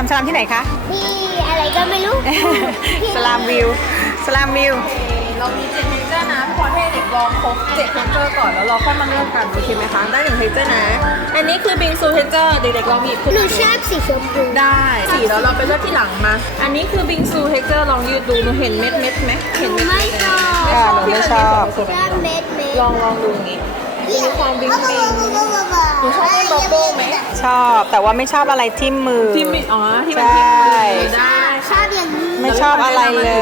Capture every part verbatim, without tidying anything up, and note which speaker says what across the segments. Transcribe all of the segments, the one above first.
Speaker 1: สลามที่ไหนคะ
Speaker 2: ที่อะไรก็ไม่รู้
Speaker 1: สลามวิวสลามวิว
Speaker 3: เรามีเจ็ดเทคเจอร์นะพอให้เด็กลองครบเจ็ดเทคเจอร์ก่อนแล้วเราค่อยมาเลือกกันโอเคไหมคะได้หนึ่งเทคเจอร์นะอันนี้คือบิงซูเทคเจอร์เด็กๆลองหยิบขึ้น
Speaker 2: หนู
Speaker 3: มาดู
Speaker 2: ชอบสีชมพู
Speaker 3: ได้สีแล้วเราไปเลือกที่หลังมา อันนี้คือบิงซูเทคเจอร์ลองยืดดูหนูเห็นเม็ดเม็ดไหมเห็นเม็ด
Speaker 2: ไม่ชอบ
Speaker 1: อ่าหนูไม่ชอบ
Speaker 2: ชอบเม็ดเม็ด
Speaker 3: ลองลองดูอย่างนี้มีความบิงบิงหนูชอบเล่นบับเบิ้ลไหม
Speaker 1: ชอบแต่ว่าไม่ชอบอะไรที่มือ
Speaker 3: ที่มีอ๋อที่มัน
Speaker 1: ใช่
Speaker 3: ที่มือได้
Speaker 2: ชอบอย่างนี้
Speaker 1: ไม่ชอบอะไรเลย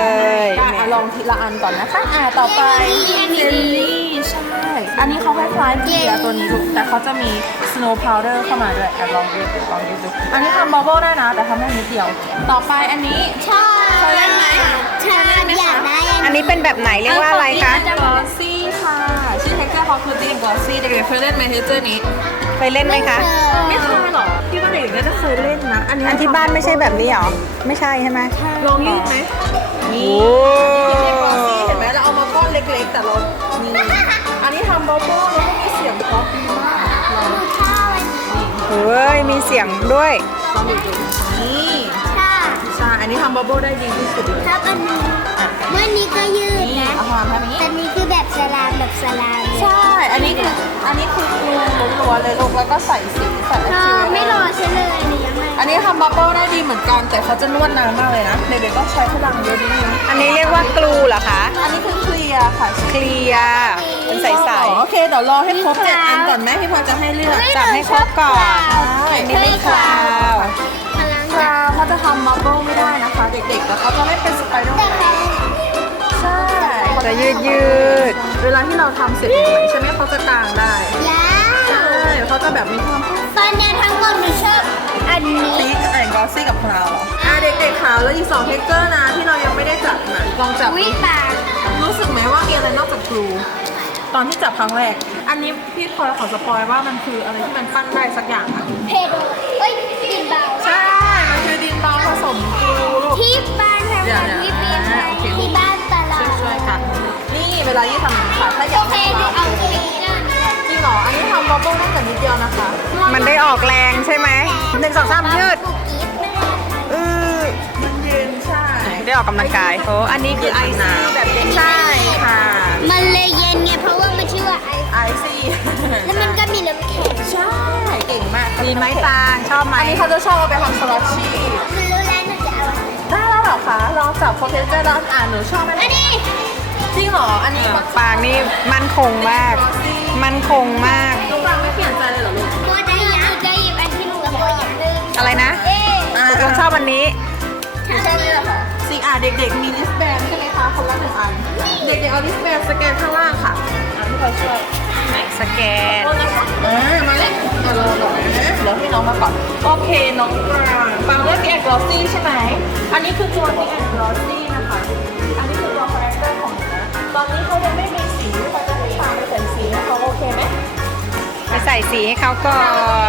Speaker 3: ได้อ่ะลองทีละอันก่อนนะคะอ่าต่อไปเจลลี่ใช่ อันนี้เขาคล้ายๆเบียร์ตัวนี้ลูกแต่เขาจะมี snow powder เข้ามาด้วยอ่ะลองดูลองดูดูอันนี้ทำบับเบิ้ลได้นะแต่ทำได้นิดเดียว ต่อไปอันนี้
Speaker 2: ชอบ
Speaker 3: เคยเล่นไหม
Speaker 2: ชอบอยากได้
Speaker 1: อันนี้เป็นแบบไหนเรียกว่าอะไรคะ
Speaker 3: กลอซี่ค่ะชื่อเทคเจอร์เขาคือตีนกลอซี่เด็กๆเคยเล่นไหมเทคเจอร์นี้
Speaker 1: เคยเล่นไหมคะ
Speaker 3: ไม่เคยหรอพี่ว่าเด็กๆน่าจะเคยเล่นนะอันนี้
Speaker 1: อันที่บ้านไม่ใช่แบบนี้หรอไม่ใช่ใช่ไหม
Speaker 3: ลองยืดไหม
Speaker 1: โอ้
Speaker 3: นี่กลอซี่เห็นไหมเราเอามาก้อนเล็กๆแต่เรานี่อันนี้ทำบับเบิ้ลแล้วก็มีเสียงเพราะดีมากลอง
Speaker 2: ชอบอันนี้
Speaker 1: เฮ้ยมีเสียงด้วย
Speaker 3: ลองดูดูนี่
Speaker 2: ชอบ
Speaker 3: ใช่อันนี้ทำบับเบิ้ลได้ดีที่สุดเลย
Speaker 2: ชอบอันนี้วันนี้ก็ยืด
Speaker 3: นี่
Speaker 2: นะ
Speaker 3: เอามาทำอย่างนี้
Speaker 2: อันนี้คือแบบสลามแบบสลามเลย
Speaker 3: ใช่ อันนี้คืออันนี้คือกลูล้วนๆเลยลูกแล้วก็ใส่สีใส่
Speaker 2: ช
Speaker 3: อะ
Speaker 2: อ
Speaker 3: คริ
Speaker 2: บ
Speaker 3: ลิก
Speaker 2: ไม่รอฉันเลยอันนี้ยังไง
Speaker 3: อันนี้ทำบับเบิ้ลได้ดีเหมือนกันแต่เขาจะนวดนานมากเลยนะเด็กๆก็ใช้พลังเยอะนิดนึง
Speaker 1: อันนี้เรียกว่ากลูเหรอคะ
Speaker 3: อันนี้คือเคลียร์ค่ะ
Speaker 1: เคลียร์เป็นใส
Speaker 3: โอเคเดี๋ยวรอให้ครบเจ็ดอันก่อนไหมพี่พอจะให้เลือก
Speaker 1: ๆจับให้ครบก่อน
Speaker 3: ใช่
Speaker 1: อันนี้ไม่คลาว
Speaker 2: พลัง
Speaker 3: คราวเขาจะทำบับเบิ้ลไม่ได้นะคะ เด็กๆแต่เขาจะไม่เป็นสไปเดอร์แมนใช่
Speaker 1: จะยืดยืด
Speaker 3: เวลาที่เราทำเสร็จใหม่ๆใช่ไหมเขาจะกางได้
Speaker 2: ยา
Speaker 3: ใช่เขาจะแบบมีความ
Speaker 2: ตอนนี้ทั้งหมดหนูชอบอันนี้
Speaker 3: ซีกแอนกอซี่กับคราวอ่ะเด็กๆขาวแล้วอีกสองเทคเจอร์นะที่เรายังไม่ได้จับนะลองจับ
Speaker 2: วิปาก
Speaker 3: รู้สึกไหมว่ามีอะไรนอกจากกลูตอนที่จับครั้งแรก อันนี้พี่พลอยขอสปอยว่ามันคืออะไรที่มันปั้นได้สักอย่างอะ
Speaker 2: เพโดเอ้ยดินเบา
Speaker 3: ใช่ มันคือดินเบาผสมกลูลูก
Speaker 2: ที่บ้านทำ
Speaker 3: เดี๋ยว
Speaker 2: งาน
Speaker 3: ๆ
Speaker 2: ที่ปีน
Speaker 3: อ่าโอเค
Speaker 2: ที่บ้านตลาด
Speaker 3: ช่วยๆกัน นี่เวลายี่ทำอย่างนี้ค่ะถ้าอยา
Speaker 2: โอก เค
Speaker 3: ให้
Speaker 2: ดู
Speaker 3: เรา
Speaker 2: เอาเองกัน
Speaker 3: จริงเหรอ อันนี้ทำบับเบิ้ลได้แต่นิดเดียวนะคะ
Speaker 1: มันได้ออกแรงใช่ไหมหนึ่งสองสามยืด
Speaker 2: กุ๊กกิ๊บไม่ได้
Speaker 1: อือ
Speaker 3: มันเย็นใช่
Speaker 1: ได้ออกกำลังกายโอ้อันนี้คือไอซ์
Speaker 3: แบบเย็นใช่ค่ะ
Speaker 2: มันเลยเย็นไงเพราะว่ามันชื่อว่าไอซ์
Speaker 3: ไอซี่
Speaker 2: แล้วมันก็มีน้ำแข็ง
Speaker 3: ใช่เก่งมาก
Speaker 1: ดีไหมตาลชอบไหม
Speaker 3: อันนี้เขาจะชอบเอาไปทำสลัดชีส
Speaker 2: หนูรู้แล้วหนูจะเอาอันไหน
Speaker 3: ได้แล้วเหรอคะ ลองจับโพเทนเจอร์แล้วอ่านหนูชอบไหม
Speaker 2: อันนี้
Speaker 3: จริงเหรอ อันนี้ปัก
Speaker 1: ปากนี่มั่นคงมาก มั่นคงมาก
Speaker 3: น้องปางไม่เปลี่ยนใจเลยเหรอลูก
Speaker 2: โบได้ยังหนูจะหยิบอันที่หนูกับโบอยากได้
Speaker 1: อะไรนะ
Speaker 2: เอ๊ะ
Speaker 1: เราชอบอันนี้
Speaker 3: หนูชอบนี่แหละค่ะสีอ่าเด็กๆมีลิสแบนใช่ไหมคะ คนละหนึ่งอัน เด็กๆเอาลิสแบนสแกนข้างล่างค่ะอ่ะพี่พลอยช่วย
Speaker 1: สแกน
Speaker 3: เออมาเลยมาเลยหน่อยนะเดี๋ยวให้น้องมาก่อน โอเค น้องปรางปรางเลือกที่แอนกลอซี่ใช่ไหม อันนี้คือตัวที่แอนกลอซี่นะคะ อันนี้คือตัวคาแรคเตอร์ของหนูนะ ตอนนี้เขายังไม่มีสีเขาจะให้ปรางไปใส่สีให้เขาโอเคไหม
Speaker 1: ไปใส่สีให้เขาก่อน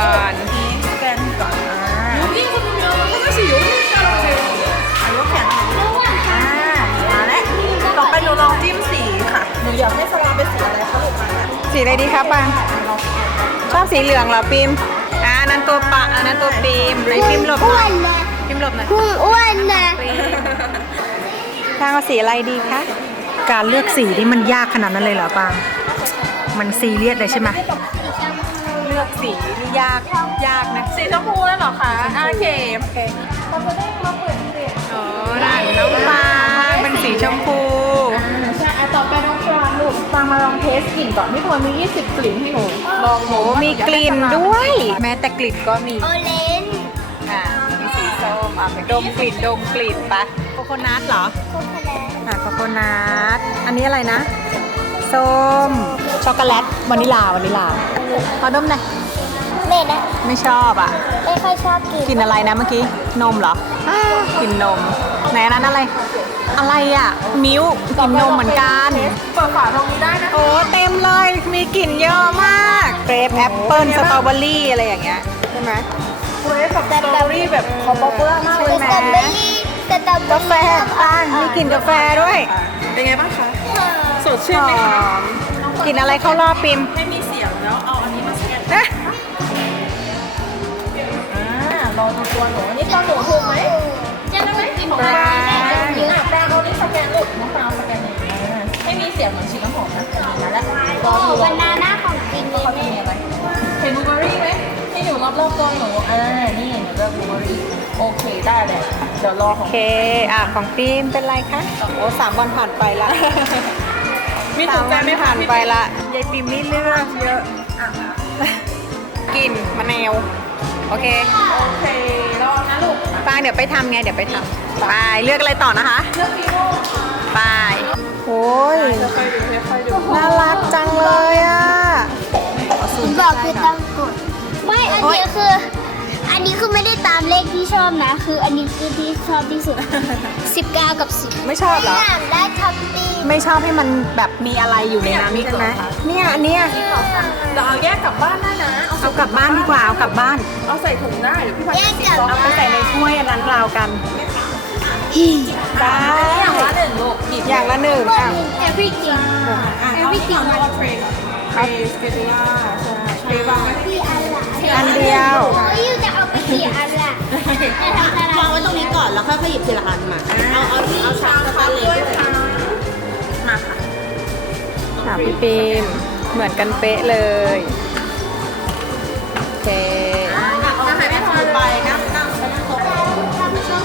Speaker 3: นี่สแกนก่อนอ่านี่คือเนื้อมันก็สีอยู่ที่เราเจออายุแขนอ่ามาแล้วต่อไปหนูลองจิ้มสีค่ะ หนูอยากให้สลามเป็นสีอะไรคะลูกมาเนี่ย
Speaker 1: สีอะไรดีครับปัง
Speaker 3: ลอง
Speaker 1: ชอบสีเหลืองเหรอปิมอ่าอันนั้นตัวปะอันนั้นตัวปิมไหนปิมหลบห
Speaker 2: อ้
Speaker 1: น่
Speaker 2: ว
Speaker 1: อย
Speaker 2: นนะ
Speaker 1: ปิมหลบหน่อย
Speaker 2: พุงอ้วนนะ
Speaker 1: ทางเอาสีอะไรดีคะ การเลือกสีนี่มันยากขนาดนั้นเลยเหรอปัง มันซีเรียสเลยใช่ไหมเลือกสีนี่ยากยากนะ
Speaker 3: สีชมพูแล้วเหรอคะโอเคโอเคเราจะได้มาเปิดเสียง
Speaker 1: อ๋อได้น้องปางเป็นสีชมพู
Speaker 3: ใช่อ่ะต่อไปน้องปรางลูกปรางมาลองเทสกลิ่นก่อนพี่พลอยมียี่สิบกลิ่นให้หนูลอง
Speaker 1: โอ้มีกลิ่นด้วย แม้แต่กลิ่นก็มี
Speaker 2: โอเลน
Speaker 1: อ่ามีสีส้มอ่ะไปดมกลิ่นดมกลิ่นปะโคโคนัทเหรอ
Speaker 2: โคโคแลต
Speaker 1: อ่ะโคโคนัทอันนี้อะไรนะ ส้ม ช็อกโกแลต วานิลาวานิลาเอาดมหน่อย
Speaker 2: เม่นะ
Speaker 1: ไม่ชอบอ่ะ
Speaker 2: ไม่ค่อยชอบกิน
Speaker 1: กินอะไรนะเมื่อกี้ นมเหรออ้าวกินนม ไหนอันนั้นอะไร อะไรอ่ะ มิ้วกินนมเหมือนกัน
Speaker 3: เปิดฝาตรงนี้ได้นะ
Speaker 1: โอ้เต็มเลย มีกลิ่นเยอะมากเกรปแอปเปิ้ลสตรอเบอรี่อะไรอย่างเงี้ยใช่ไหม
Speaker 3: เกรฟกับสตรอเบอรี่แบบคอมโบเบอร์มาก
Speaker 1: ใช่
Speaker 3: เลย
Speaker 1: ไหม
Speaker 2: สตรอเบอรี่สตรอเบอรี่
Speaker 1: กาแฟปังมีกลิ่นกาแฟด้วย
Speaker 3: เป็นไงบ้างคะ สดชื่น
Speaker 1: ห
Speaker 3: ไหม
Speaker 1: อ
Speaker 3: คะ
Speaker 1: มกลิ่นอะไรเข้ารอบปิม
Speaker 3: ให้มีเสียงแล้วเอาอันนี้มาสแกน
Speaker 1: นะ
Speaker 3: อ่าเราตัวหนูนี่ตัวหนูถูกไหมใช่ไหมของปลาเยอะปลาเอานี่สแกนลูกน้องปลาสแกนอย่างนี้ให้มีเสียงเหมือนชิ้นน้ำหอมนะอย่างนั้นแหละรอ
Speaker 2: โอ้
Speaker 3: ดู
Speaker 2: บานาน่าของจริงเลย
Speaker 3: เขาจะมีอะไรเห็นบลูเบอร์รี่ไหมที่อยู่รอบๆตัวหนูอ่านี่หนูเลือกบลูเบอร์รี่โอเคได้เลยเดี๋ยวรอข
Speaker 1: โอ
Speaker 3: อง
Speaker 1: เค อ่ะ ของฟิล์มเป็นไรคะ โอ้สามวันผ่านไปละ
Speaker 3: มี
Speaker 1: สา
Speaker 3: ถู
Speaker 1: ม
Speaker 3: กใจ
Speaker 1: วัน
Speaker 3: ไหม
Speaker 1: ผ่านไปละยายฟิล์มไม่เลือกเยอะกลิ่นมะนาวโอเค
Speaker 3: โอเครอนะลูก
Speaker 1: ปางเดี๋ยวไปทำไง เดี๋ยวไปทำไปเลือกอะไรต่อนะคะ
Speaker 3: เลือกฟีโน่ค่ะ
Speaker 1: ไปโอ้ย
Speaker 3: ค่อยๆดูค่อยๆดู
Speaker 1: น่ารักจังเลยอ่ะ
Speaker 2: คุณบอกคือต้องกด ไม่ อันนี้คือ อันนี้คือไม่ได้ตามเลขที่ชอบนะ คืออันนี้คือที่ชอบที่สุด สิบเก้ากับสิบ
Speaker 1: ไม่ชอบเหรอ
Speaker 2: อยากได้ทับปี้
Speaker 1: ไม่ชอบให้มันแบบมีอะไรอยู่ในนั้นใช่ไหมเนี่ยอันเนี้ย
Speaker 3: เดี๋ยวเอาแยกกลับบ้านได้นะ
Speaker 1: เอากลับบ้านดีกว่าเอากลับบ้าน
Speaker 3: เอาใส่ถุงได้เดี๋ยวพี่พัน
Speaker 2: แยก
Speaker 3: จะ
Speaker 2: กับ
Speaker 3: เอา
Speaker 1: เอาไปใส่ในถ้วยอันนั้นเรากันได้
Speaker 3: อย่างละหนึ่งลูกหยิบ
Speaker 1: อย่างละหนึ่งอ่ะ
Speaker 2: everything
Speaker 3: เอาที่เอาเอาเทรนเทรนสเกติล่าใช่เทรนวางไว้
Speaker 2: กี่อันล่ะ
Speaker 1: อันเดียว
Speaker 2: โอ้ยยูจะเอาไปกี่อันล่ะ
Speaker 4: วางไว้ตรงนี้ก่อนแล้วค่อยๆหยิบทีละอันมา เอาเอาเอาชามสปาเล
Speaker 3: ด้วย
Speaker 4: ย
Speaker 3: ค่ะมาค่ะ
Speaker 1: ค่ะพี่ปิมเหมือนกันเป๊ะเลยโอเค
Speaker 3: จะให้พี่พรไปนะนั่งไปนั่งโต๊ะ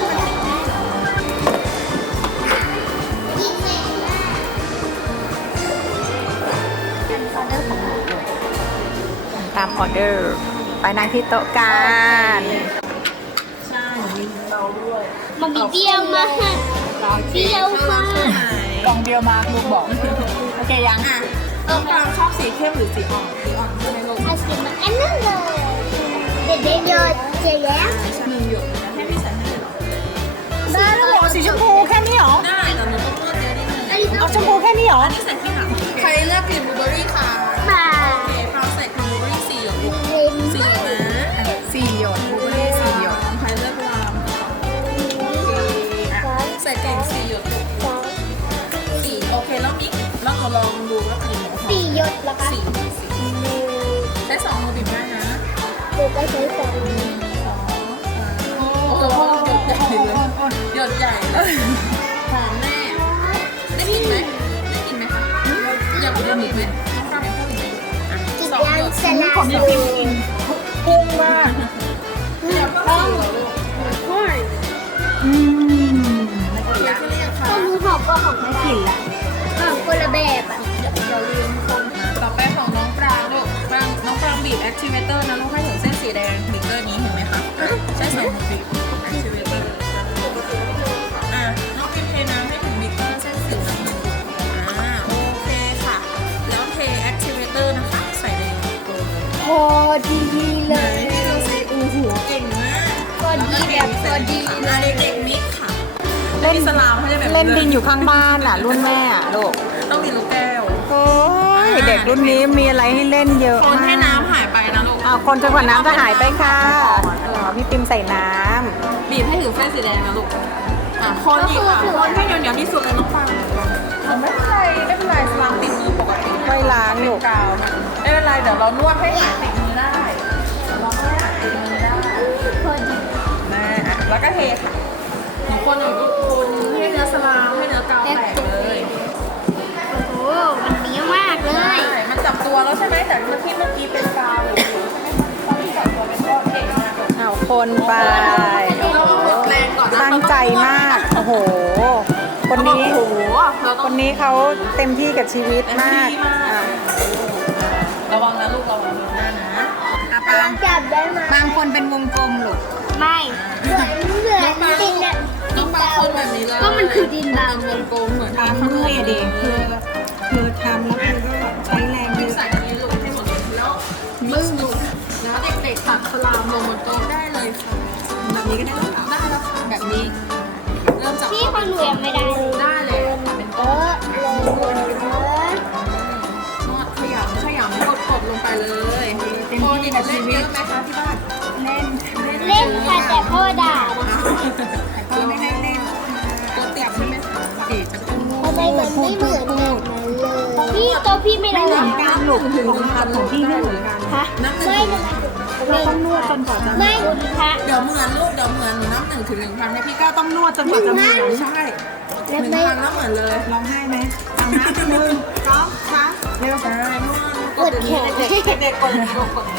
Speaker 1: ตามออเดอร์ไปนั่งที่โต๊ะกัน
Speaker 3: ใช่มีเราด้วย
Speaker 2: มันมีเดียวมากเดียวมาก
Speaker 3: กล่องเดียวมาลูกบอกโอเคยังอ่ะน้องกลางชอบสีเข้มหรือสีอ่อนสีอ่อนใช่ไหมลูก
Speaker 2: ไอศกรีมมันอันนั้นเลยเด็ดเด็ดยอดเจ๋งแล้ว
Speaker 3: หนึ่งหยดนะให้พี่ใส่ให้เลยเหรอ
Speaker 1: ได้แล้วเหรอสีชมพูแค่นี้เหรอ
Speaker 3: ได้แต่หนูต้องนวดเยอะนิดนึง
Speaker 2: อันนี้ต้
Speaker 1: เอา
Speaker 2: อง
Speaker 1: ชมพูแค่นี้เหรอ
Speaker 3: อันนี้ใส่ที่หลังใครเลือกกลิ่นบลูเบอร์รี่ค่ะ
Speaker 2: มา
Speaker 3: โอเคพราวใส่กลิ่นบลูเบอร์รี่สี่หยดลูก
Speaker 2: เล่น
Speaker 3: สี่หยดนะ
Speaker 1: สี่หยดบลูเบอร์รี่สี่หยด
Speaker 3: ใครเลือกลามใส่กลิ่นสี่หยดลูกสี่โอเคแล้วมิกแล้วเราลองดูว่ากลิ่นหมูหอม
Speaker 2: สี่หยดแล้วก็
Speaker 3: สี่สี่ใช้สองมือบีบได้นะ
Speaker 2: เดี๋ยวก็ใช้สอง
Speaker 3: โอ้โหหยดใหญ่เลยหยดใหญ่เลยหอมแน่ได้กลิ่นไหมได้กลิ่นไหมคะอยากเพิ่มอีกไหมต้องการเพิ่มอีกไหมอ่ะ
Speaker 2: กิน
Speaker 3: สอง
Speaker 2: ยา
Speaker 3: หยด
Speaker 2: สลัด
Speaker 1: ของพี่พิมกินพุ่งมาก
Speaker 3: อยากเพิ่มสี่หยดลูก
Speaker 1: อืม
Speaker 3: อยากเรียกค่ะ
Speaker 2: ต้องรู้หอมก็หอมไม่กลิ่นละหอมคนละแบบอ่ะ
Speaker 3: อย่าลืมคนต่อไปของน้องปรางลูกปรางน้องปรางบีบ activator นะลูกให้ถึงเส้นสีแดงบิ๊กเกอร์นี้เห็นไหมคะใช้สองมือบีบ activator อ่ะน้องพิมเทน้ำให้ถึงบิ๊กเกอร์เส้นสีน้ำเงินอ่าโอเคค่ะ แล้วเท activator นะคะใส่ในตัว
Speaker 2: พอดีเล
Speaker 3: ไหน
Speaker 2: ย
Speaker 3: ให้เราสิอู้หูเก่งมาก
Speaker 2: พอดีแบบพอดี
Speaker 3: อ่ะเด็กๆมิกค่ะเล่นสลามให้ได้แบบ
Speaker 1: เล่นดินอยู่ข้างบ้านอ่ะ รุ่นแม่อ่ะลูก
Speaker 3: ต้องมีลูกแก้ว
Speaker 1: โอ้ยเด็กรุ่นนี้มีอะไรให้เล่นเยอะ
Speaker 3: คน
Speaker 1: มาก
Speaker 3: ให้น้ำหายไปนะลูก
Speaker 1: อ้าวคนจนกว่าน้ำจะหายไปค่ะอ๋อพี่ปิมใส่น้
Speaker 3: บีบให้ถึงเส้นสีแดงนะลูก อ่ะคนอีกค่ะคนให้เหนียวๆที่สุดเลยน้องฟังไม่เป็นไรไม่เป็นไรสลามติดมือปกติ
Speaker 1: ำไม่ล้างลูก
Speaker 3: กาวนะไม่เป็นไรเดี๋ยวเรานวดให้หายติดมือได้เรานวดให้หายติดมือได้
Speaker 2: พอดี
Speaker 3: นะอ่ะแล้วก็เทค่ะหนูคนหนึ่งก็คนให้เนื้อสลามให้เนื้อกาวแตกเลย
Speaker 2: โอ้มันเนี้ยมากเลย
Speaker 3: ใช่มันจับตัวแล้วใช่ไหมแต่เมื่อกี้เมื่อกี้เป็นกาวอยู่ใช่ไหมตอนที่จับตัวเป็นก้อนเก่งมากเลย
Speaker 1: เอาคนไป
Speaker 3: เราเอาหมดแรงก่อนนะ
Speaker 1: ตั้งใจมาก โอ้โห คนนี้
Speaker 3: โอ้โหเราต้
Speaker 1: ค
Speaker 3: อง
Speaker 1: นนี้เขาเต็มที่กับชีวิตมาก
Speaker 3: เต็มที่มาก
Speaker 1: อ่ะ
Speaker 3: ระวังนะลูกระวังมือหน้านะอ่ะปา
Speaker 2: ลองจับได้ไหม
Speaker 1: บางคนเป็นวงกลมลูก
Speaker 2: ไม่เหมือนเหมือนดินอะ
Speaker 3: น้องปาคนแบบนี้เลย
Speaker 2: ก็มันคือดินเบา
Speaker 3: เป็นวงกลมเหมือน
Speaker 1: ทำเมื่อยดิคือคือทำแล้วคือก็ใช้แรงเย
Speaker 3: ที่
Speaker 1: อะ
Speaker 3: ใส่อันนี้ลูกให้หมดเลยแล้วมึงลูกแล้วเด็กๆตักสลามลงบนโต๊ะได้เลยค่ะ
Speaker 1: แบบนี้ก็ได้แล้ว
Speaker 3: ได้แล้วค่ะแบบนี้ เริ่มจาก
Speaker 2: พี่คนหนูยังไม่ได้เลย
Speaker 3: ได้เลยเป็น
Speaker 2: เอ
Speaker 3: โต๊ะ
Speaker 2: อเลยเออน
Speaker 3: วดขยำขยำกดกดลงไปเลยพอเด็กเล่นเยอะไหมคะที่บ้าน
Speaker 1: เล่น
Speaker 2: เล่นค่ะแต่พ่อด่านะ
Speaker 1: ก็ไม่ให้เล่น
Speaker 3: ตัวติดใช่ไหมคะติดจะเป็น
Speaker 2: ทำไมมันไม่เหมือนกันเลยพี่ตัวพี่ไม่
Speaker 1: ไม่
Speaker 2: ได้
Speaker 1: เหมือนกันลูกของของพี่ไม่เหมือนกัน
Speaker 2: ฮะไม่
Speaker 1: เราต้องนวดจนกว่าจะ
Speaker 2: ไม่คุณพระ
Speaker 3: เดี๋ยวเหมือนลูกเดี๋ยวเหมือนหนูนับหนึ่งถึงหนึ่งพันให้พี่ก้าวต้องนวดจนกว่าจะเหมือนใช่หนึ่งพันแล้วเหมือนเลยร้องไห้ไหมเอานะหนึ่งสองสามเร็วไปนวด
Speaker 2: กดแขน
Speaker 3: เด็กเด็กกดลูกกด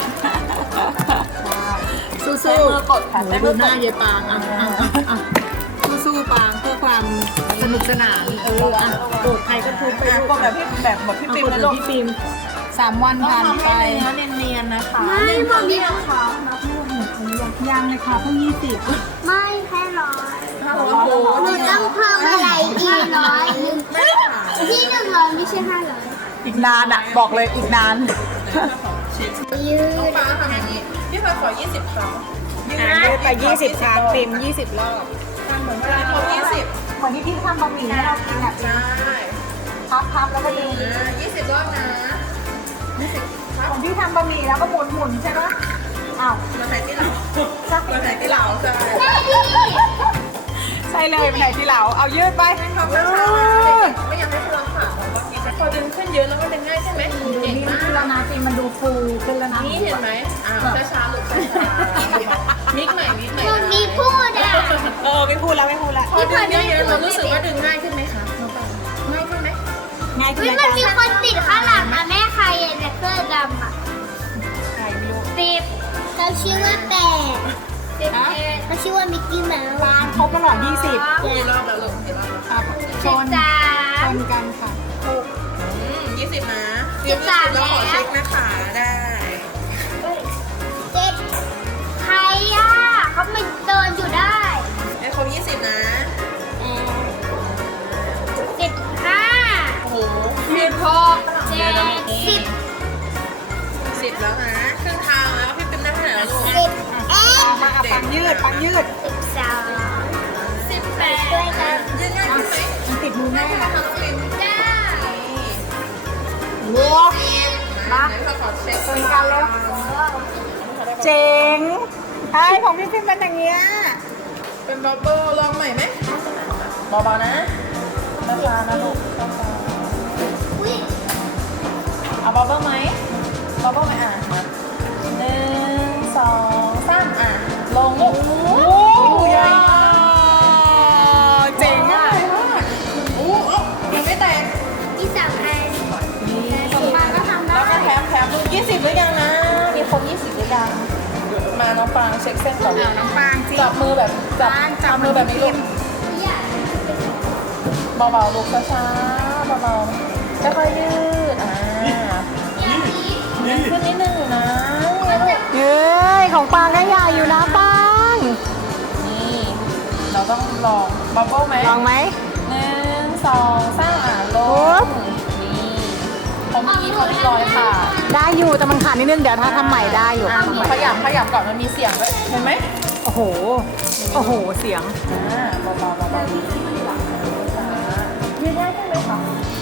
Speaker 3: สู้สู้มือกดค่ะใช้มือหน้าเยปางอ่ะอ่ะสู้ๆปางเพื่อความสนุกสนานเอออ่ะกดใครก็ทุบไปกดแบบพี่แบบแบบพี่ปิมนะลูกพี่ปิมสามวันผ่านไปเนื้อเนียนๆนะคะ
Speaker 2: ไม่ผมมี
Speaker 1: ยังเลยค่ะเพิ่งยี่สิบ
Speaker 2: ไม่แค่ร้อย
Speaker 3: โอ้โห
Speaker 2: หนูต้องเพิ่มอะไรอีกร้อยหนึ่งที่หนึ่งร้อยไม่ใช่ห้าร้อย
Speaker 1: อีกนานอ่ะ บอกเลยอีกนาน
Speaker 2: ยืด
Speaker 3: ป้าทำอย่างนี้พี่พลอยขอยี่สิบครั้ง
Speaker 1: อ่าไปยี่สิบครั้งปิมยี่สิบรอบ
Speaker 3: ทำเหมือนเวลาเขายี่สิบ
Speaker 1: เหมือนที่พี่ทำบะหมี่ให้เรากินอ่ะ
Speaker 3: ใช่
Speaker 1: พับพับแล้วก็ดึง
Speaker 3: อ่ายี่สิบรอบนะยี่สิบครับ
Speaker 1: ของพี่ทำบะหมี่แล้วก็หมุนหมุนใช่ไหมอ้าว
Speaker 3: มาใส่ที่เรามาใส่ที่เราใช่
Speaker 1: ใช่เลยไปไหนที่เราเอายืดไป
Speaker 3: ขอบคุณค่ะไม่อยากให้เธอค่ะเพราะว่ากินพอดึงขึ้นเยอะแล้วมันดึงง่ายใช่ไหมเก่งมาก
Speaker 1: แล้วนะจิมมันดูฟูขึ้นแล้วนะ
Speaker 3: นี่เห็นไหมอ่าช้าๆลูกช้าๆมิกใหม่มิกใหม่
Speaker 2: ตรงนี้พูดอ่ะ
Speaker 1: เออไม่พูดแล้วไม่พูดแล้ว
Speaker 3: พอดึงเยอะๆเรารู้สึกว่าดึงง่ายขึ้นไหมคะน้องปางง่ายขึ้นไหม
Speaker 1: ง่ายขึ้น
Speaker 2: เฮ้ย
Speaker 1: ไหม
Speaker 2: มันมี
Speaker 1: จ๊ะ
Speaker 2: คนติดข้างหลังอ่ะแม่ใครอ่ะเนี่ยเสื้อดำอ่ะ
Speaker 1: ใครไม่รู้
Speaker 2: ติดเขาชื่อว่าแปดเขาชื่อว่ามิกกี้เมาส์
Speaker 1: ปานครบแล้วเหรอยี่สิบ
Speaker 3: กี่รอบแล้วลูกกี่รอบแล้ว
Speaker 1: ครับช
Speaker 2: สิบ
Speaker 1: น
Speaker 2: สา
Speaker 1: ช
Speaker 2: ม
Speaker 1: นกันค่ะ
Speaker 3: อืมยี่สิบนะ
Speaker 2: สิบสาม
Speaker 3: แล้วขอเช็คนะคะได้
Speaker 2: เจ็ดใครอ่ะเขาไม่เดินอยู่ได้
Speaker 3: ให้ครบยี่สิบนะ
Speaker 2: สิบห้า
Speaker 3: โอ้โห
Speaker 2: สิบหกเจ็ดสิบ
Speaker 3: สิบแล้วนะครึ่งทางแล้วพี่ปิ๊มได้เท่าไหร่แล้วลูก
Speaker 2: สิบเอ็ด
Speaker 1: มาเอาปังยืดปังยืด
Speaker 2: สิบสองสิบแปดด้วยกัน
Speaker 3: ยืนง่ายขึ้นไหม
Speaker 1: มันติดมือแม่
Speaker 3: ทำน้องปิ๊ม
Speaker 2: เก้า
Speaker 1: วัว
Speaker 3: มาไหนขอเช็ค
Speaker 1: ชนกันแล้วเจ๋งไอ้ของพี่พิมเป็นอย่างเงี้ย
Speaker 3: เป็นบับเบิ้ลลองใหม่ไหมเบาๆนะช้าๆนะลูกช้า
Speaker 2: อุ้ย
Speaker 3: ๆเอาบับเบิ้ลไหมบับเบิ้ลไหมอ่ะมาหนึ่งสองสามอ่ะลงลูกโอ้ใหญ่มาก
Speaker 1: เจ๋งอ่ะ
Speaker 3: โอ้โหยังไม่แตก
Speaker 2: อีกสามอัน
Speaker 3: สมมาก็ทำได้แล้วก็แถมแถมลูกยี่สิบหรือยังนะ มีคนยี่สิบหรือยังมาน้องปางเช็คเส้นก่อน
Speaker 1: น้องปางจิ
Speaker 3: จับมือแบบจับจับมือแบบนี้ลูก
Speaker 2: อยาก
Speaker 3: เบาๆลูกช้าๆเบาๆค่อยๆยืดอ่า
Speaker 2: อยากนี้
Speaker 3: ยืดขึ้นนิดนึงอยู่นะนี่ลูก
Speaker 1: เย้ยของปางก็ใหญ่อยู่นะปาง
Speaker 3: นี่เราต้องลองบับเบิ้ลไหม
Speaker 1: ลองไหม
Speaker 3: หนึ่งสองสามอ่ะล
Speaker 1: โอ๊
Speaker 3: งนี่ผมเมื่อกี้เขาเรียบร้อยค่ะ
Speaker 1: ได้อยู่แต่มันขาดนิดนึงเดี๋ยวถ้าทำใหม่ได้อยู่
Speaker 3: อ่ะขยำขยำก่อนมันมีเสียงด้วยเห็นไหม
Speaker 1: โอ้โห โอ้โห เสียง
Speaker 3: อ่าเบาๆเบาๆยืดได้ใช่ไหมคะ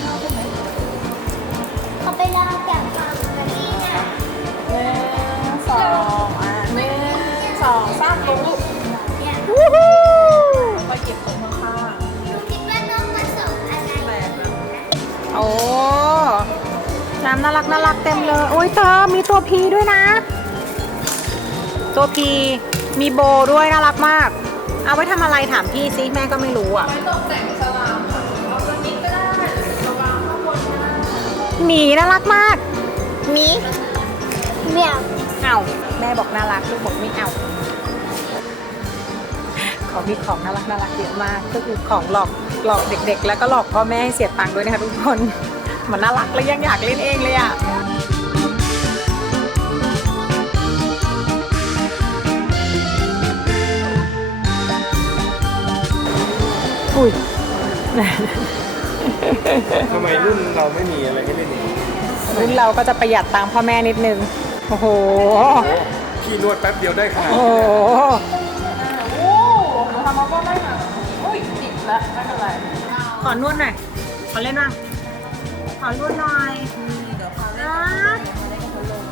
Speaker 2: เขาไปลองจากฟังกันนี่นะ
Speaker 3: หนึ่งสองอ่ะหนึ่งสองสามลงลูก
Speaker 1: วู้ฮู้
Speaker 3: ไปเก็บของข้าง
Speaker 2: หนูคิดว่าต้องผสมอะไร
Speaker 3: ๆแตกนะ
Speaker 1: โอ้น้ำน่ารักน่ารักเต็มเลย โอ้ยเธอมีตัวพีด้วยนะ ตัวพีมีโบด้วยน่ารักมาก เอาไว้ทำอะไรถามพี่ซิแม่ก็ไม่รู้อ่ะ
Speaker 3: ไว้ตกแต่งฉลามค่ะเอาตัวนี้ก็ได้ระวางข้างบนก็ได้
Speaker 1: หมีน่ารักมากหมี
Speaker 2: เหมียว
Speaker 1: เอาแม่บอกน่ารักลูกบอกไม่เอาเขามีของน่ารักน่ารักเยอะมาก ก็คือของหลอกหลอกเด็กๆ แล้วก็หลอกพ่อแม่ให้เสียตังค์ด้วยนะคะทุกคน มันน่ารักแล้วยังอยากเล่นเองเลยอ่ะอุ้ย
Speaker 5: ทำไมรุ่นเราไม่มีอะไรให้เล่นอย่างนี้
Speaker 1: รุ่นเราก็จะประหยัดตังค์พ่อแม่นิดนึง โอ้โห
Speaker 5: โอ้ขี้นวดแป๊บเดียวได้ขนาด
Speaker 1: โอ้
Speaker 5: นี้
Speaker 1: โห
Speaker 3: โอ้หนูทำมาก็ได้ค่ะอุ้ยติดแล้วไม่เป็นไร
Speaker 1: ขอนวดหน่อย ขอเล่นบ้างขอนวดหน่อย
Speaker 3: เดี๋ยวพาเล่น
Speaker 1: นะ
Speaker 3: เล่นกับเขาลง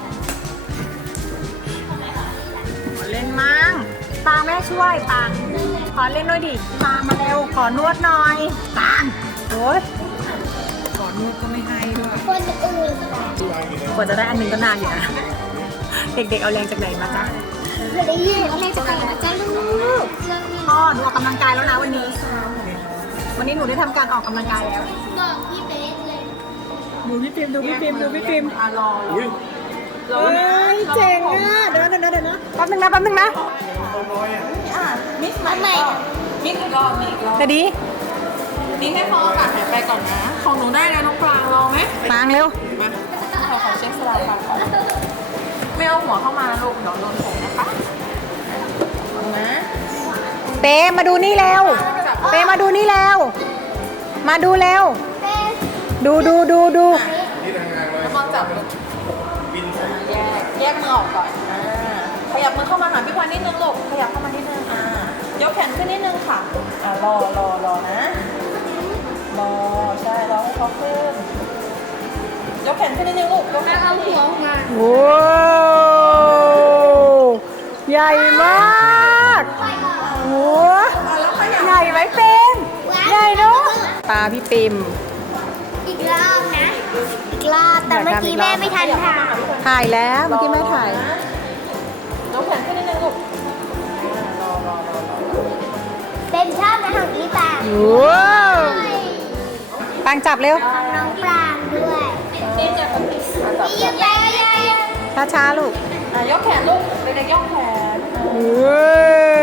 Speaker 1: ขอเล่นมั่งปางแม่ช่วยปางขอเล่นหน่อยดิปางมาเร็ว ขอนวดหน่อยปางโอ้ยขอนวดก็ไม่ให้ด้วย
Speaker 2: คนอื่น
Speaker 1: กว่าจะได้อันหนึงก็นานอยู่นะ เด็กๆเอาแรงจากไหนมาจ๊ะ
Speaker 2: จะได้ยินว่าแม่จะไปนะจ๊ะลูก
Speaker 1: พ่อหนูออกกำลังกายแล้วนะวันนี้ วันนี้หนูได้ทำการออกกำลังกายแล้ว
Speaker 2: บอกพี่เบสเลย
Speaker 1: ดูพี่ฟิล์มดูพี่ฟิล์มดูพี่ฟิล์ม
Speaker 3: อ่ะรอ
Speaker 5: อุ้ย
Speaker 1: เฮ้ยเจ๋งอ่ะเดี๋ยวนะเดี๋ยวนะเดี๋ยวนะแป๊บนึงนะแป๊บนึงนะ
Speaker 3: อ่ะมิกซ์ใหม่
Speaker 2: ใหม่
Speaker 3: ก่อนมิกซ์อีกรอบมิกซ์อีกรอบ
Speaker 1: เดี๋ยวดี
Speaker 3: มิกซ์ให้พออากาศหายไปก่อนนะ ของหนูได้แล้วน้องปรางลองไหม
Speaker 1: ปางเร็ว
Speaker 3: มาขอขอเช็คสลายปรางก่อนไม่เอาหัวเข้ามาลูกเดี๋ยวโดนผมนะคะลองนะ
Speaker 1: เปมาดูนี่เร็ว เปมาดูนี่เร็ว มาดูเร็ว
Speaker 2: เบส
Speaker 1: ดูดูดูดู
Speaker 5: นี่ทางงานเลย
Speaker 3: แล้วมองจับลูก
Speaker 5: บินใส่
Speaker 3: แยกแยกมือออกก่อนอ่าขยับมือเข้ามาหาพี่พลอยนิดนึงลูกขยับเข้ามานิดนึงอ่ายกแขนขึ้นนิดนึงค่ะอ่ารอรอรอนะรอใช่รอให้เขาขึ้นยกแขนขึ้นนิดนึงลูกยกแขนขึ้นนิดนึง
Speaker 1: ว้าวใหญ่มากโอ้ใหญ่ไหมเปมใหญ่เนาะตาพี่ปิม
Speaker 2: อีกรอบนะ อีกรอบแต่เมื่อกี้แม่ไม่ทันค่ะ
Speaker 1: ถ่ายแล้วเมื่อกี้แม่ถ่าย
Speaker 3: ยกแขนขึ้นนิดนึงลูกอ่ารอรอรอรอ
Speaker 2: เป็นชอบนะของพี่ปาง
Speaker 1: ว้าวปางจับเร็ว
Speaker 2: ของน้องปรางด้วย
Speaker 3: นี่จะเป็นอ่ะจับ
Speaker 2: นี่ยังไงยังไง
Speaker 1: ช้าๆลูก
Speaker 3: อ่ะยกแขนลูกเด็กๆยกแขนอ่ะ
Speaker 1: ว้าว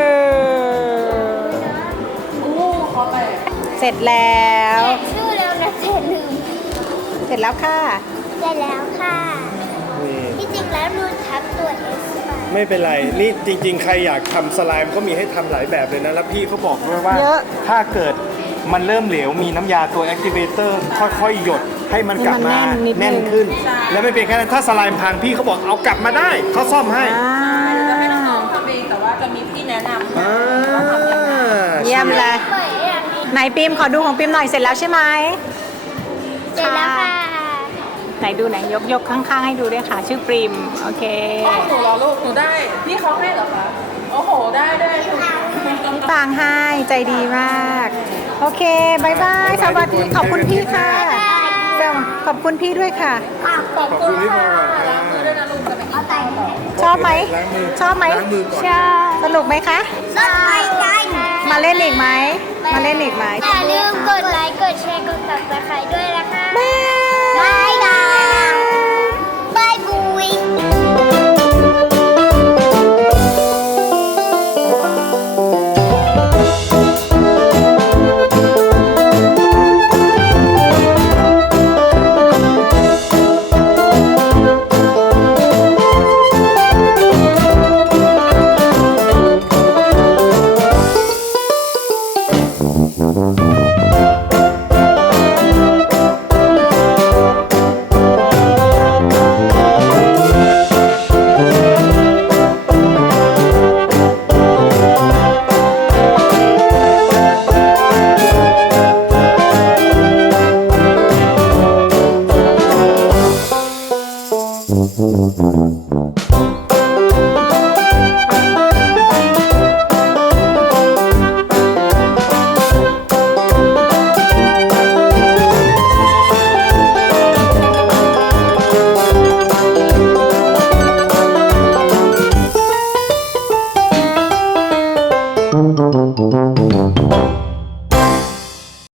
Speaker 3: อู้คอแตก
Speaker 1: เสร็จแล้ว
Speaker 2: เขียนชื่อเร็วนะเสร็จลืม
Speaker 1: เสร็จแล้วค่ะ
Speaker 2: เสร็จแล้วค่ะ
Speaker 5: นี่
Speaker 2: ที่จริงแล้วนูนทับตัวเอสไป
Speaker 5: ไม่เป็นไร นี่จริงๆ ใครอยากทำสไลม์ก็มีให้ทำหลายแบบเลยนะ แล้วพี่เขาบอกด้วยว่า
Speaker 1: เยอะ
Speaker 5: ถ้าเกิดมันเริ่มเหลว มีน้ำยาตัว Activator ค่อยๆ หยดให้มันกลับมา
Speaker 1: ให้มันแน่นนิดนึง
Speaker 5: แน่นขึ้น แล้วไม่เป็นแค่นั้นถ้าสไลม์พังพี่เขาบอกเอากลับมาได้เขาซ่อมให้
Speaker 1: อ่า
Speaker 3: จะให้น้องๆทำเองแต่ว่าจะมีพี่แนะนำ
Speaker 5: อ่า
Speaker 1: เยี่ยมเลย
Speaker 2: เปิดอย่างนี้
Speaker 1: ไหนปิมขอดูของปิมหน่อยเสร็จแล้วใช่ไหม
Speaker 2: เสร็จแล้วค่ะ
Speaker 1: ไหนดูไหนยกยกข้างๆให้ดูด้วยค่ะ ชื่อปริม โอเค
Speaker 3: อ๋อหนูรอลูกหนูได้ พี่เขาให้เหรอคะโอ้โหได้ได้ถูก
Speaker 1: พี่ปางให้ใจดีมาก โอเคบายบายสวัสดีขอบคุณพี่ค่ะขอบคุณพี่ด้วยค่ะ
Speaker 3: ขอบคุณค่ะล้างมือด้วยนะลูกจะไปกินข้าวต่อ
Speaker 1: ชอบไหม
Speaker 5: ล้างมือ
Speaker 1: ชอบไหม
Speaker 5: ล้างมือก่อน
Speaker 1: ชอบสนุกไหมคะ
Speaker 2: ต้นไม้กัน
Speaker 1: มาเล่นอีกไหม มาเล่นอีกไหม
Speaker 2: อย่าลืมกดไลค์ กดแชร์ กด ซับสไครบ์ด้วยนะคะ
Speaker 1: บาย